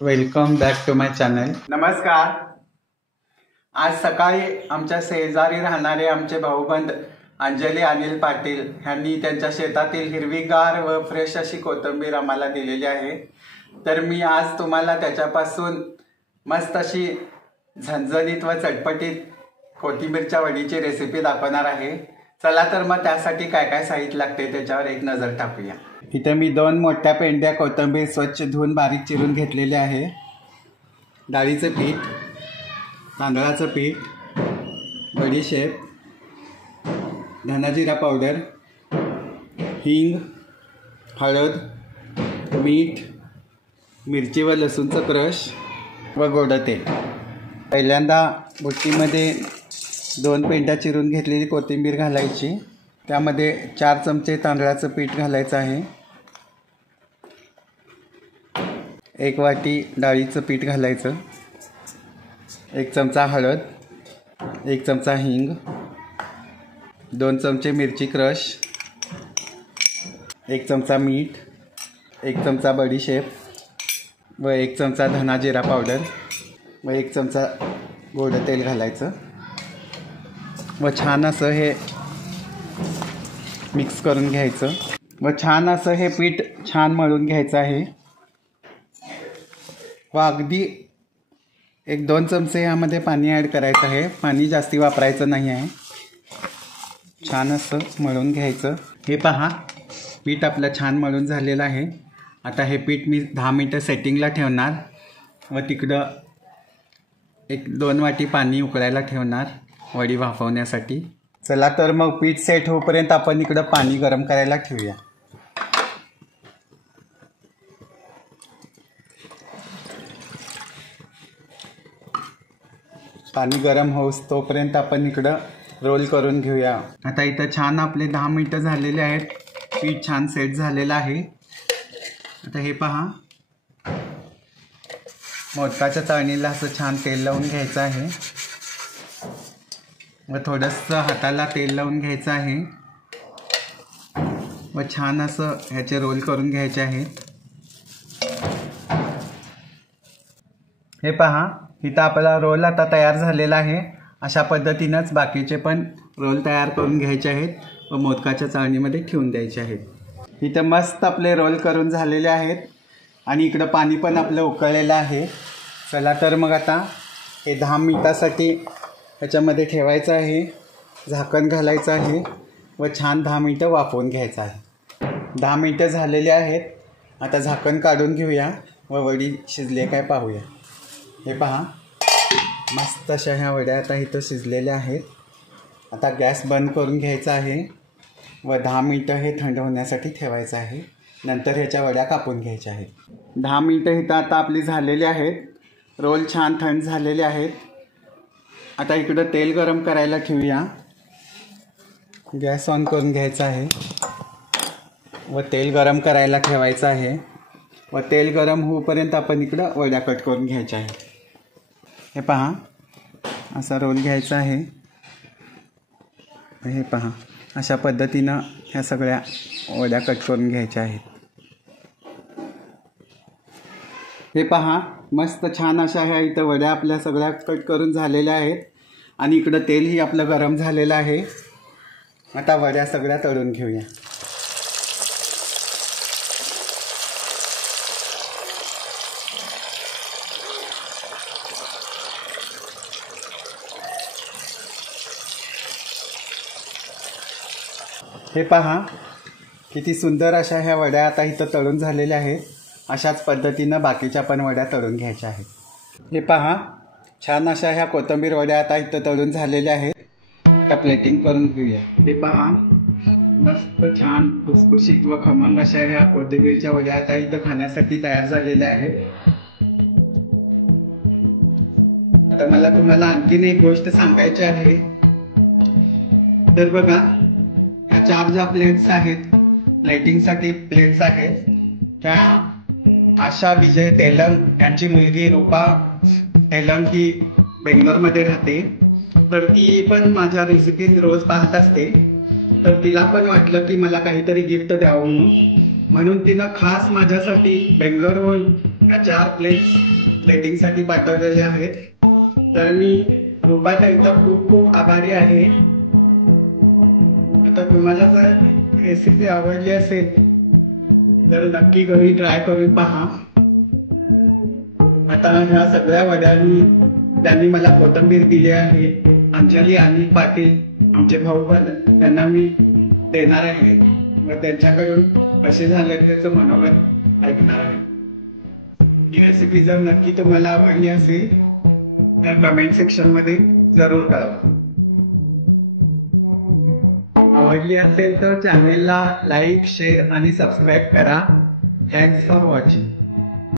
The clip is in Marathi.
Welcome back to my channel. नमस्कार. आज सकाळी आमच्या शेजारी राहणारे आमचे भाऊबंद अंजली अनिल पाटील यांनी त्यांच्या शेतातील हिरवीगार व फ्रेश अशी कोथिंबीर आम्हाला दिलेली आहे. तर मी आज तुम्हाला त्याच्यापासून मस्त अशी झणझणीत व चटपटीत कोथिंबीरच्या वडीची रेसिपी दाखवणार आहे. चला तर मग त्यासाठी काय काय साहित्य लागते त्याच्यावर एक नजर टाकूया. इथे मी 2 मोठ्या पेंड्या कोथिंबीर स्वच्छ धुवून बारीक चिरून घेतलेले आहे. डाळीचं पीठ, तांदळाचं पीठ, बडीशेप, धना-जिरा पावडर, हिंग, हळद, मीठ, मिरची व लसूणचं क्रश व गोडं तेल. पहिल्यांदा बुट्टीमध्ये 2 पेंड्या चिरून घेतलेली कोथिंबीर घालायची. त्यामध्ये 4 चमचे तांदळाचं पीठ घालायचं आहे. 1 वाटी डाळीचं पीठ घालायचं. 1 चमचा हळद, 1 चमचा हिंग, 2 चमचे मिरची क्रश, 1 चमचा मीठ, 1 चमचा बडीशेप व 1 चमचा धना-जिरा पावडर व 1 चमचा गोडं तेल घालायचं व छान असं हे मिक्स करून घ्यायचं व छान असं हे पीठ छान मळून घ्यायचं आहे. व अगदी 1-2 चमचे यामध्ये पाणी ॲड करायचं आहे. पाणी जास्ती वापरायचं नाही आहे. छान असं मळून घ्यायचं. हे पहा, पीठ आपलं छान मळून झालेलं आहे. आता हे पीठ मी 10 मिनटं सेटिंगला ठेवणार व तिकडं 1-2 वाटी पाणी उकळायला ठेवणार वडी वाफवण्यासाठी. चला तर मग पीठ सेट होईपर्यंत आपण इकडं पाणी गरम करायला ठेवूया. पाणी गरम होऊस तोपर्यंत आपण इकडं रोल करून घेऊया. आता इथं छान आपले 10 मिनटं झालेले आहेत. पीठ छान सेट झालेलं आहे. आता हे पहा, मोदकाच्या तळणीला असं छान तेल लावून घ्यायचं आहे व थोडंसं हाताला तेल लावून घ्यायचं आहे व छान असं ह्याचे रोल करून घ्यायचे आहेत. हे पहा, इथं आपला रोल आता तयार झालेला आहे. अशा पद्धतीनंच बाकीचे पण रोल तयार करून घ्यायचे आहेत व मोदकाच्या चाळणीमध्ये ठेवून द्यायचे आहेत. इथं मस्त आपले रोल करून झालेले आहेत आणि इकडं पाणी पण आपलं उकळलेलं आहे. चला तर मग आता हे 10 मिनटासाठी ह्याच्यामध्ये ठेवायचं आहे. झाकण घालायचं आहे व छान 10 मिनटं वाफवून घ्यायचं आहे. 10 मिनटं झालेले आहेत. आता झाकण काढून घेऊया व वडी शिजले काय पाहूया. हे पहा, मस्त अशा ह्या वड्या आता इथं शिजलेल्या आहेत. आता गॅस बंद करून घ्यायचा आहे व 10 मिनटं हे थंड होण्यासाठी ठेवायचं आहे. नंतर ह्याच्या वड्या कापून घ्यायच्या आहेत. 10 मिनटं इथं आता आपली झालेली आहेत. रोल छान थंड झालेले आहेत. आता इकडं तेल गरम करायला ठेवूया. गॅस ऑन करून घ्यायचा आहे व तेल गरम करायला ठेवायचं आहे व तेल गरम होईपर्यंत आपण इकडं वड्या कट करून घ्यायच्या आहेत. हे पहा, असा रोल घ्यायचा आहे. हे पहा, अशा पद्धतीनं ह्या सगळ्या वड्या कट करून घ्यायच्या आहेत. हे पहा, मस्त छान अशा ह्या इथं वड्या आपल्या सगळ्या कट करून झालेल्या आहेत आणि इकडं तेलही आपलं गरम झालेलं आहे. आता वड्या सगळ्या तळून घेऊया. हे पहा, किती सुंदर अशा ह्या वड्या आता इथं तळून झालेल्या आहेत. अशाच पद्धतीनं बाकीच्या पण वड्या तळून घ्यायच्या आहेत. हे पहा, छान अशा ह्या कोथिंबीर वड्या आता इथं तळून झालेल्या आहेत. त्या प्लेटिंग करून घेऊया. हे पहा, मस्त छान खुसखुशीत व खमंग अशा ह्या कोथिंबीरच्या वड्या आता इथं खाण्यासाठी तयार झालेल्या आहेत. आता मला तुम्हाला आणखीन एक गोष्ट सांगायची आहे. तर बघा, ह्या 4 ज्या प्लेट्स आहेत, प्लेटिंगसाठी प्लेट्स आहेत, त्या आशा विजय तेलंग यांची मुलगी रूपा तेलंग ही बेंगलोरमध्ये राहते. तर ती पण माझ्या रेसिपीज रोज पाहत असते. तर तिला पण वाटलं की मला काहीतरी गिफ्ट द्यावं म्हणून तिनं खास माझ्यासाठी बेंगलोरहून 4 प्लेटिंगसाठी पाठवलेले आहेत. तर मी रुपाताईंचा खूप खूप आभारी आहे. आता तुम्हाला जर रेसिपी आवडली असेल तर नक्की घरी ट्राय करून पहा. आता ह्या सगळ्या वड्यांनी त्यांनी मला कोथिंबीर दिली आहे. अंजली आणि पाटील आमचे भाऊ पण त्यांना मी देणार आहे व त्यांच्याकडून कसे झाले त्याचं मनोगत ऐकणार आहे. ही रेसिपी जर नक्की तुम्हाला आवडली असेल तर कमेंट सेक्शन मध्ये जरूर कळवा. आवडली असेल तर चॅनेलला लाईक, शेअर आणि सबस्क्राईब करा. Thanks for watching.